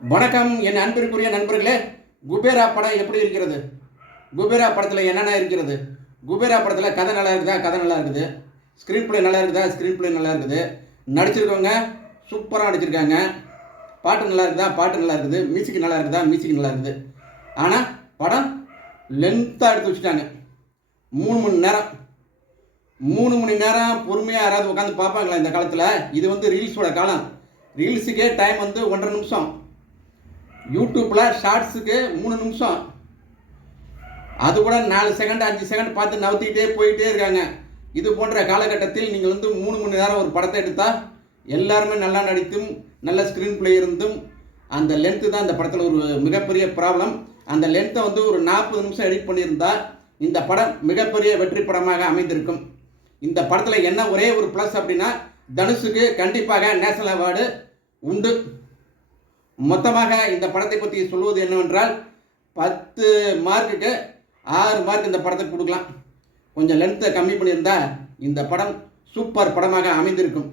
வணக்கம் என் அன்பிற்குரிய நண்பர்களே. குபேரா படம் எப்படி இருக்கிறது? குபேரா படத்தில் என்னென்ன இருக்கிறது? குபேரா படத்தில் கதை நல்லா இருக்குதா? கதை நல்லா இருக்குது. ஸ்க்ரீன் பிளே நல்லா இருக்குதா? ஸ்க்ரீன் பிளே நல்லா இருக்குது. நடிச்சிருக்கவங்க சூப்பராக நடிச்சிருக்காங்க. பாட்டு நல்லா இருக்குதா? பாட்டு நல்லா இருக்குது. மியூசிக் நல்லா இருக்குதா? மியூசிக் நல்லா இருக்குது. ஆனால் படம் லென்த்தாக எடுத்து வச்சுட்டாங்க. 3 மணி நேரம் 3 மணி நேரம் பொறுமையாக யாராவது உட்காந்து பார்ப்பாங்களா இந்த காலத்தில்? இது வந்து ரீல்ஸோட காலம். ரீல்ஸுக்கே டைம் வந்து 1.5 நிமிஷம். யூடியூப்பில் ஷார்ட்ஸுக்கு 3 நிமிஷம். அது கூட 4 செகண்ட் 5 செகண்ட் பார்த்து நவுத்திக்கிட்டே போயிட்டே இருக்காங்க. இது போன்ற காலகட்டத்தில் நீங்கள் வந்து 3 மணி நேரம் ஒரு படத்தை எடுத்தால் எல்லாருமே நல்லா நடித்தும் நல்ல ஸ்க்ரீன் பிளே இருந்தும் அந்த லென்த்து தான் இந்த படத்தில் ஒரு மிகப்பெரிய ப்ராப்ளம். அந்த லென்த்தை வந்து ஒரு 40 நிமிஷம் எடிட் பண்ணியிருந்தால் இந்த படம் மிகப்பெரிய வெற்றி படமாக அமைந்திருக்கும். இந்த படத்தில் என்ன ஒரே ஒரு ப்ளஸ் அப்படின்னா, தனுஷுக்கு கண்டிப்பாக நேஷனல் அவார்டு உண்டு. மொத்தமாக இந்த படத்தை பற்றி சொல்வது என்னவென்றால், 10 மார்க்குக்கு 6 மார்க் இந்த படத்துக்கு கொடுக்கலாம். கொஞ்சம் லென்த்தை கம்மி பண்ணியிருந்தால் இந்த படம் சூப்பர் படமாக அமைந்திருக்கும்.